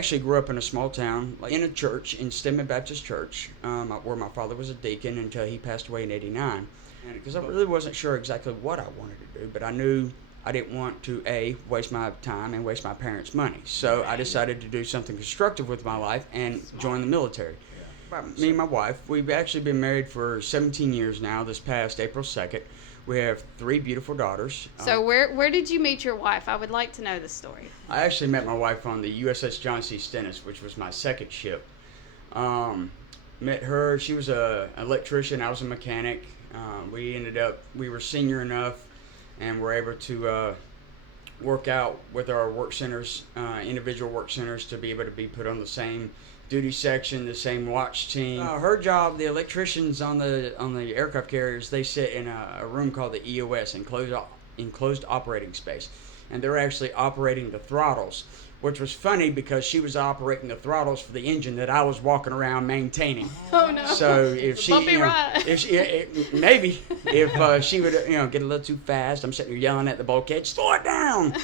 actually grew up in a small town, like in a church, in Stedman Baptist Church, where my father was a deacon until he passed away in '89. And because I really wasn't sure exactly what I wanted to do, but I knew I didn't want to, A, waste my time and waste my parents' money. So I decided to do something constructive with my life and join the military. Me and my wife, we've actually been married for 17 years now, this past April 2nd. We have 3 beautiful daughters. So where did you meet your wife? I would like to know the story. I actually met my wife on the USS John C. Stennis, which was my second ship. Met her, she was an electrician, I was a mechanic. We were senior enough and were able to work out with our work centers, individual work centers, to be able to be put on the same duty section, the same watch team. Her job, the electricians on the aircraft carriers, they sit in a room called the EOS, enclosed operating space, and they're actually operating the throttles, which was funny because she was operating the throttles for the engine that I was walking around maintaining. Oh no! So if she, maybe if she would, get a little too fast, I'm sitting here yelling at the bulkhead, slow it down.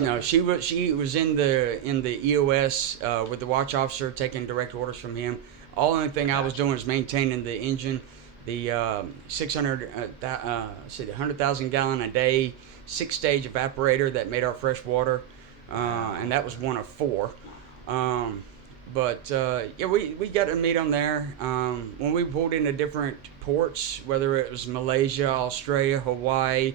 No, she was in the EOS with the watch officer, taking direct orders from him. All the only thing I was doing was maintaining the engine, the 100,000 gallon a day 6-stage evaporator that made our fresh water, and that was one of 4. We got to meet them there. When we pulled into different ports, whether it was Malaysia, Australia, Hawaii,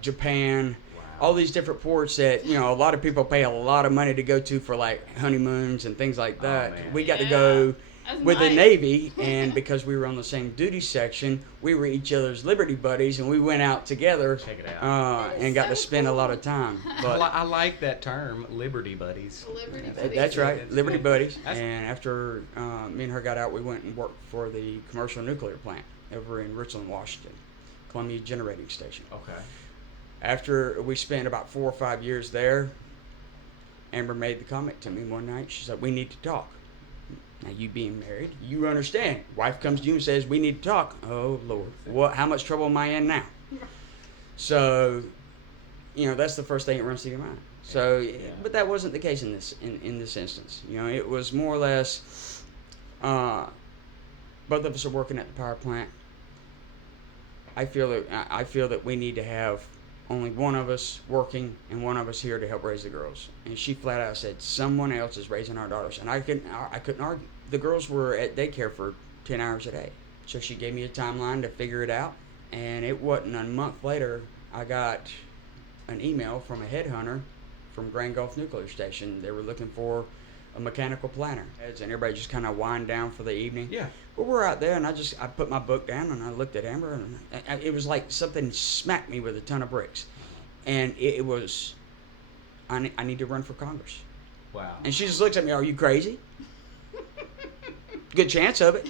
Japan. All these different ports that, a lot of people pay a lot of money to go to for like honeymoons and things like that. We got to go with the Navy, and because we were on the same duty section, we were each other's Liberty buddies, and we went out together. Check it out. And got to spend a lot of time. But I like that term, Liberty buddies. Liberty buddies. That's right, Liberty buddies. And after me and her got out, we went and worked for the commercial nuclear plant over in Richland, Washington, Columbia Generating Station. Okay. After we spent about 4 or 5 years there, Amber made the comment to me one night. She said, "We need to talk." Now, you being married, you understand. Wife comes to you and says, "We need to talk." Oh, Lord. How much trouble am I in now? So, that's the first thing that runs through your mind. So, but that wasn't the case in this instance. It was more or less, both of us are working at the power plant. I feel that we need to have only one of us working and one of us here to help raise the girls. And she flat out said, "Someone else is raising our daughters." And I couldn't argue. The girls were at daycare for 10 hours a day. So she gave me a timeline to figure it out. And it wasn't a month later, I got an email from a headhunter from Grand Gulf Nuclear Station. They were looking for a mechanical planner. And everybody just kind of wind down for the evening. Yeah. But we're out there, and I put my book down, and I looked at Amber, and it was like something smacked me with a ton of bricks. And it was, I need to run for Congress. Wow. And she just looks at me, "Are you crazy?" Good chance of it.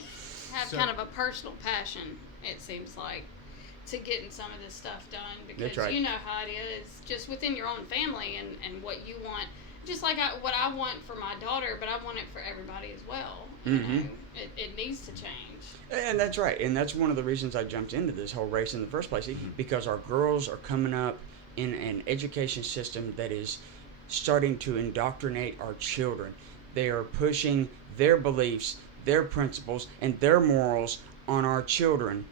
Have kind of a personal passion, it seems like, to getting some of this stuff done, because That's right. you know how it is, just within your own family and what you want. Just like what I want for my daughter, but I want it for everybody as well. Mm-hmm. It needs to change. And that's right. And that's one of the reasons I jumped into this whole race in the first place, because our girls are coming up in an education system that is starting to indoctrinate our children. They are pushing their beliefs, their principles, and their morals on our children.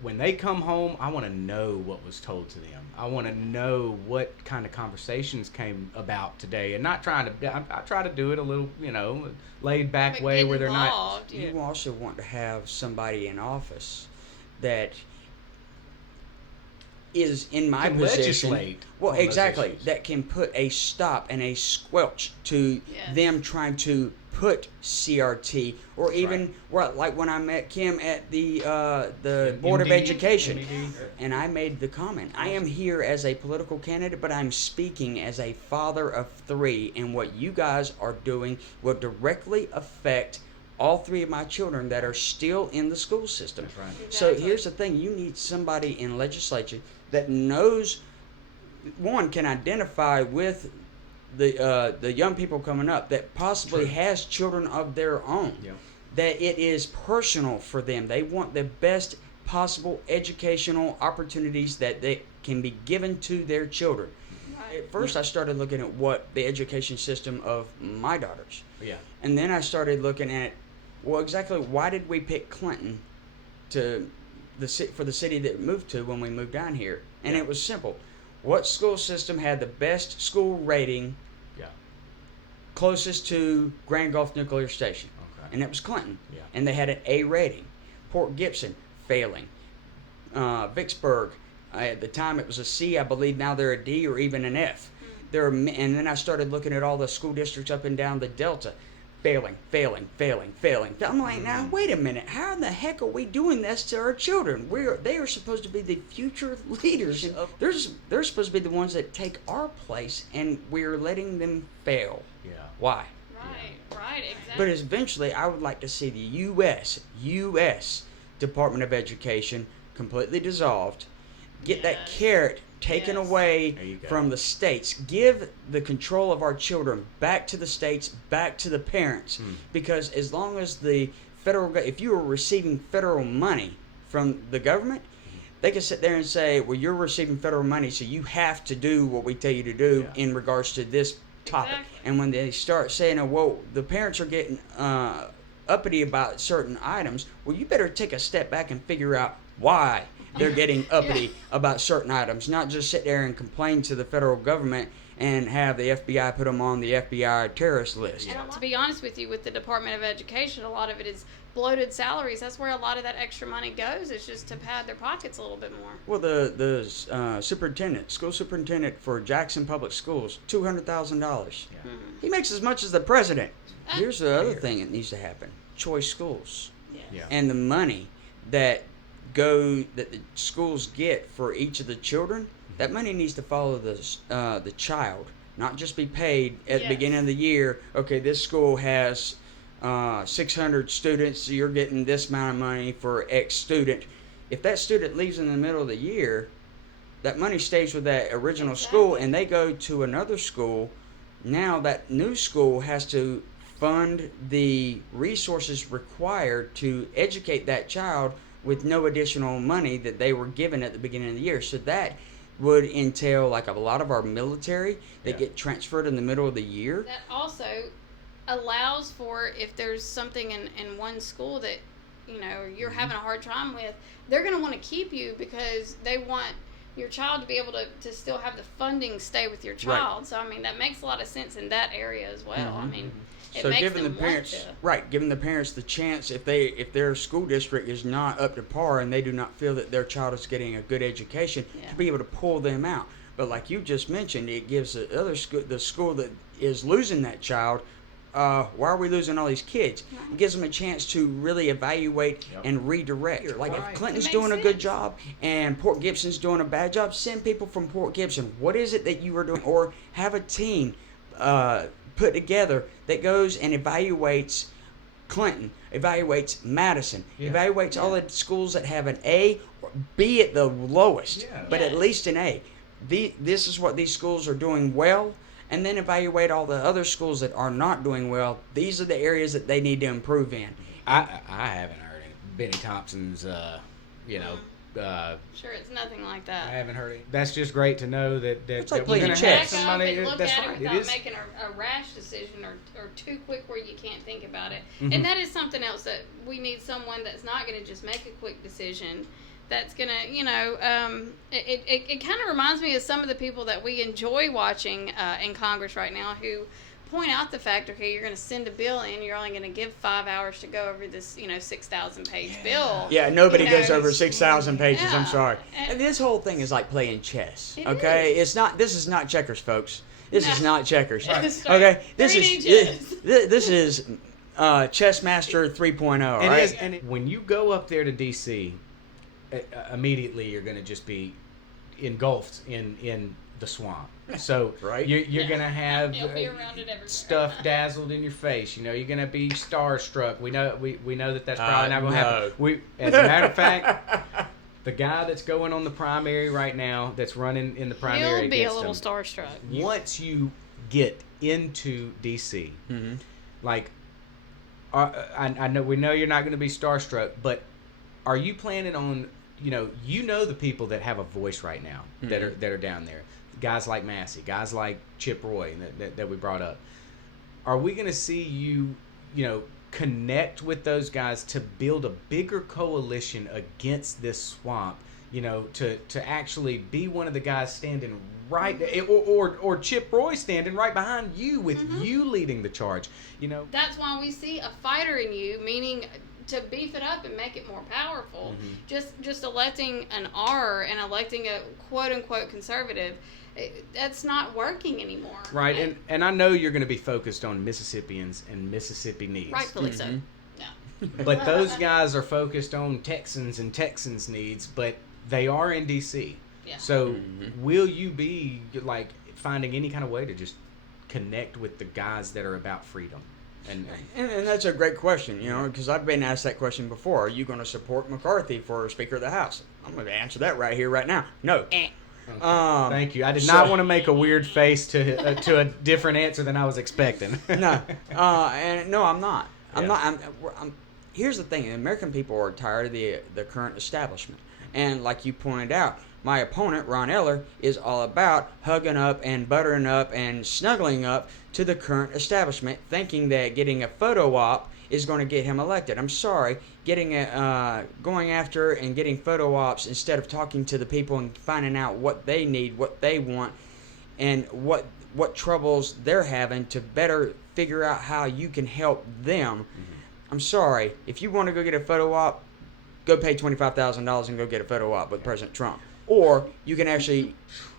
When they come home, I want to know what was told to them. I want to know what kind of conversations came about today, and not trying to. I try to do it a little, laid back way where they're not. You also want to have somebody in office that is in my position. Legislate. Well, exactly. That can put a stop and a squelch to them trying to put CRT, or even like when I met Kim at the Board of Education, and I made the comment, I am here as a political candidate, but I'm speaking as a father of 3, and what you guys are doing will directly affect all 3 of my children that are still in the school system. That's right. So here's the thing, you need somebody in legislature that knows, one, can identify with the young people coming up, that possibly has children of their own, that it is personal for them. They want the best possible educational opportunities that they can be given to their children. Right. At first, I started looking at what the education system of my daughters, Yeah. and then I started looking at, well, exactly why did we pick Clinton to for the city that we moved to when we moved down here? And Yeah. it was simple. What school system had the best school rating Yeah. closest to Grand Gulf Nuclear Station? Okay. And it was Clinton. Yeah. And they had an A rating. Port Gibson, failing. Vicksburg, at the time it was a C. I believe now they're a D or even an F. And then I started looking at all the school districts up and down the Delta. Failing. I'm like, now wait a minute. How in the heck are we doing this to our children? They are supposed to be the future leaders. And they're supposed to be the ones that take our place, and we're letting them fail. Yeah. Why? Right, exactly. But eventually, I would like to see the U.S. Department of Education completely dissolved. Get that Yes. carrot taken Yes. away There you go. from the states. Give the control of our children back to the states, back to the parents. Because as long as the if you are receiving federal money from the government, they can sit there and say, well, you're receiving federal money, so you have to do what we tell you to do Yeah. in regards to this topic. Exactly. And when they start saying, oh, well, the parents are getting uppity about certain items, well, you better take a step back and figure out why they're getting uppity about certain items, not just sit there and complain to the federal government and have the FBI put them on the FBI terrorist list. And to be honest with you, with the Department of Education, a lot of it is bloated salaries. That's where a lot of that extra money goes. It's just to pad their pockets a little bit more. Well, the school superintendent for Jackson Public Schools, $200,000. Yeah. He makes as much as the president. Here's the other Here. thing that needs to happen: choice schools. Yeah. And the money that the schools get for each of the children, that money needs to follow the child, not just be paid at the Yes. beginning of the year. Okay, this school has 600 students, so you're getting this amount of money for X student. If that student leaves in the middle of the year, that money stays with that original school, Exactly. and they go to another school. Now that new school has to fund the resources required to educate that child with no additional money that they were given at the beginning of the year. So that would entail like a lot of our military that Yeah. get transferred in the middle of the year. That also allows for, if there's something in one school that you're having a hard time with, they're going to want to keep you because they want your child to be able to still have the funding stay with your Right. child. So I mean that makes a lot of sense in that area as well. I Mhm. mean it So makes giving the them parents want to. giving the parents the chance, if their school district is not up to par and they do not feel that their child is getting a good education, Yeah. to be able to pull them out. But like you just mentioned, it gives the school that is losing that child, why are we losing all these kids? It gives them a chance to really evaluate Yep. and redirect. You're Like right. if Clinton's It makes doing a good sense. job and Port Gibson's doing a bad job, send people from Port Gibson. What is it that you are doing? Or have a team put together that goes and evaluates Clinton, evaluates Madison, Yeah. evaluates all the schools that have an A or B at the lowest, Yeah. but at Yes. least an A. This is what these schools are doing well, and then evaluate all the other schools that are not doing well. These are the areas that they need to improve in. I haven't heard any. Benny Thompson's, Sure, it's nothing like I that. haven't heard it. That's just great to know that It's that like we're playing gonna chess. have Back up somebody. and look That's at right. it It without is. making a rash decision or too quick where you can't think about it. Mhm. And that is something else that we need someone that's not going to just make a quick decision. That's going to, it kind of reminds me of some of the people that we enjoy watching in Congress right now who point out the fact, okay, you're going to send a bill in, you're only going to give 5 hours to go over this, 6,000 page bill. Yeah, nobody You know, goes over it's- 6,000 pages. I'm Yeah. sorry. And- And this whole thing is like playing chess. It Okay, is. it's not. This is not checkers, folks. This is No. not checkers. That's right. Okay, this 3D is chess. this is Chess Master 3.0. And, Right? when you go up there to DC, immediately you're going to just be engulfed in the swamp. So Right. you're Yeah. going to have You'll be around it everywhere. stuff dazzled in your face. You're going to be starstruck. We know that's probably not going to happen. no. As a matter of fact, the guy that's going on the primary right now, that's running in the primary He'll be a against little him, starstruck. once you get into DC, Mhm. like, I know we know you're not going to be starstruck, but are you planning on you know the people that have a voice right now that are down there. Guys like Massey, guys like Chip Roy that we brought up. Are we going to see you connect with those guys to build a bigger coalition against this swamp? To actually be one of the guys standing right, or Chip Roy standing right behind you with you leading the charge. That's why we see a fighter in you, meaning to beef it up and make it more powerful. Just electing an R and electing a quote unquote conservative, that's not working anymore. Right, and I know you're going to be focused on Mississippians and Mississippi needs. Rightfully so. Yeah. But those guys are focused on Texans and Texans needs, but they are in D.C. Yeah. So will you be like finding any kind of way to just connect with the guys that are about freedom? And that's a great question, because I've been asked that question before. Are you going to support McCarthy for Speaker of the House? I'm going to answer that right here, right now. No. Okay. Thank you. I did not want to make a weird face to a different answer than I was expecting. No. And no, I'm not. I'm not. Here's the thing. The American people are tired of the current establishment. And like you pointed out, my opponent, Ron Eller, is all about hugging up and buttering up and snuggling up to the current establishment, thinking that getting a photo op is going to get him elected. I'm sorry, going after and getting photo ops instead of talking to the people and finding out what they need, what they want, and what troubles they're having to better figure out how you can help them. I'm sorry, if you want to go get a photo op, go pay $25,000 and go get a photo op with President Trump. Or you can actually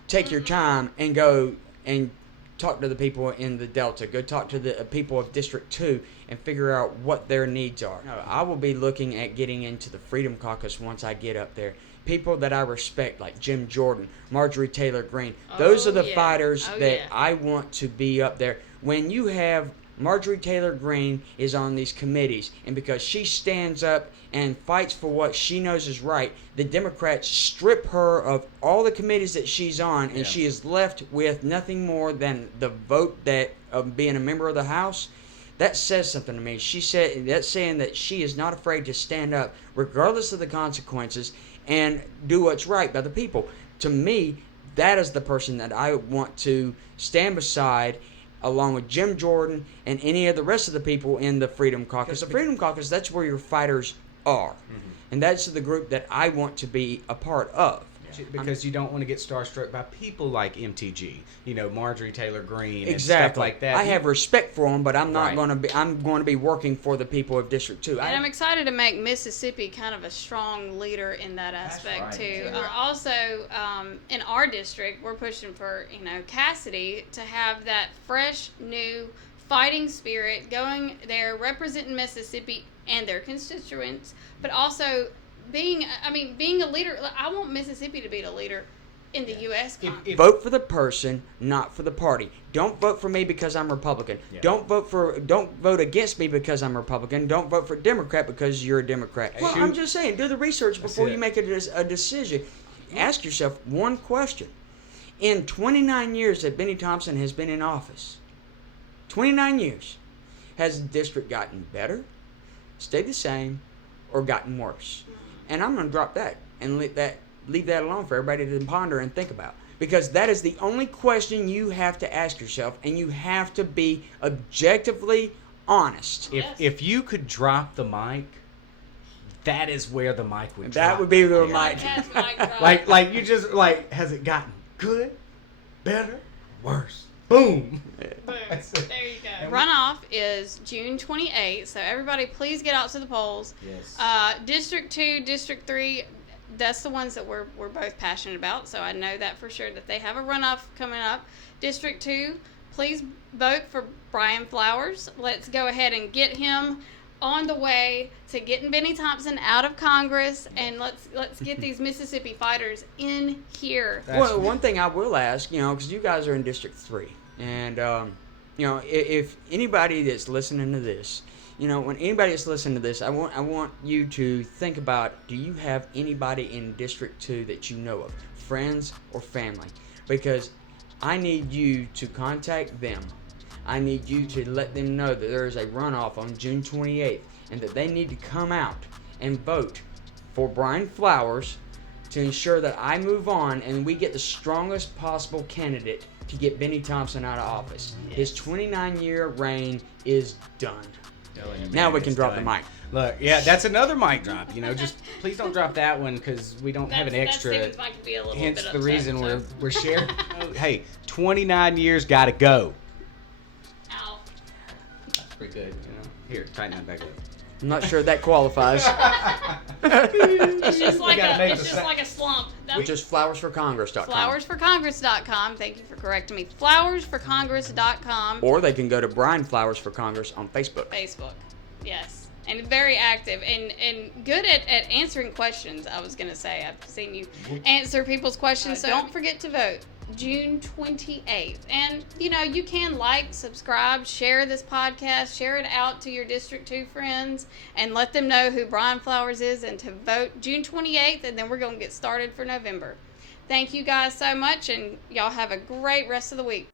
take your time and go and talk to the people in the Delta. Go talk to the people of District 2 and figure out what their needs are. I will be looking at getting into the Freedom Caucus once I get up there. People that I respect, like Jim Jordan, Marjorie Taylor Greene. Those are the fighters that I want to be up there. When you have Marjorie Taylor Greene is on these committees, and because she stands up and fights for what she knows is right, the Democrats strip her of all the committees that she's on, and she is left with nothing more than the vote of being a member of the House. That says something to me. That's saying that she is not afraid to stand up, regardless of the consequences, and do what's right by the people. To me, that is the person that I want to stand beside, along with Jim Jordan and any of the rest of the people in the Freedom Caucus. The Freedom Caucus, that's where your fighters are. And that's the group that I want to be a part of. Because you don't want to get starstruck by people like MTG, Marjorie Taylor Greene, and exactly. stuff like that. I have respect for them, but I'm not going to be. I'm going to be working for the people of District 2. And I'm excited to make Mississippi kind of a strong leader in that aspect too. Also, in our district, we're pushing for Cassidy to have that fresh, new fighting spirit going there, representing Mississippi and their constituents, but also being a leader. I want Mississippi to be the leader in the U.S. Vote for the person, not for the party. Don't vote for me because I'm Republican. Yeah. Don't vote against me because I'm Republican. Don't vote for Democrat because you're a Democrat. Well, I'm just saying, do the research before you make a decision. Ask yourself one question. In 29 years that Benny Thompson has been in office, 29 years, has the district gotten better, stayed the same, or gotten worse? And I'm going to drop that and leave that alone for everybody to ponder and think about. Because that is the only question you have to ask yourself, and you have to be objectively honest. If you could drop the mic, that is where the mic would drop. That would be the mic. like you just, has it gotten good, better, worse? Boom. Boom. There you go. Runoff is June 28th, so everybody please get out to the polls. Yes. District 2, District 3, that's the ones that we're both passionate about, so I know that for sure that they have a runoff coming up. District 2, please vote for Brian Flowers. Let's go ahead and get him on the way to getting Benny Thompson out of Congress, and let's get these Mississippi fighters in here. Well, one thing I will ask, because you guys are in District 3, and if anybody that's listening to this, when anybody that's listening to this, I want you to think about: do you have anybody in District 2 that you know of, friends or family? Because I need you to contact them. I need you to let them know that there is a runoff on June 28th and that they need to come out and vote for Brian Flowers to ensure that I move on and we get the strongest possible candidate to get Benny Thompson out of office. His 29-year reign is done. Now we can drop the mic. Look, yeah, that's another mic drop. You know, just please don't drop that one because we don't have an extra. That might be a little Hence bit the upset, reason so. we're sharing. Hey, 29 years, gotta go. Ow. That's pretty good. You know, here, tighten that back up. I'm not sure that qualifies. It's just like gotta make it's the just sound. like a slump. That's Which is flowersforcongress.com. flowersforcongress.com. Thank you for correcting me. Flowersforcongress.com. Or they can go to Brian Flowers for Congress on Facebook. Facebook. Yes. And very active and good at answering questions, I was going to say. I've seen you answer people's questions. So don't forget to vote June 28th. And, you know, you can like, subscribe, share this podcast, share it out to your District 2 friends, and let them know who Brian Flowers is and to vote June 28th. And then we're going to get started for November. Thank you guys so much, and y'all have a great rest of the week.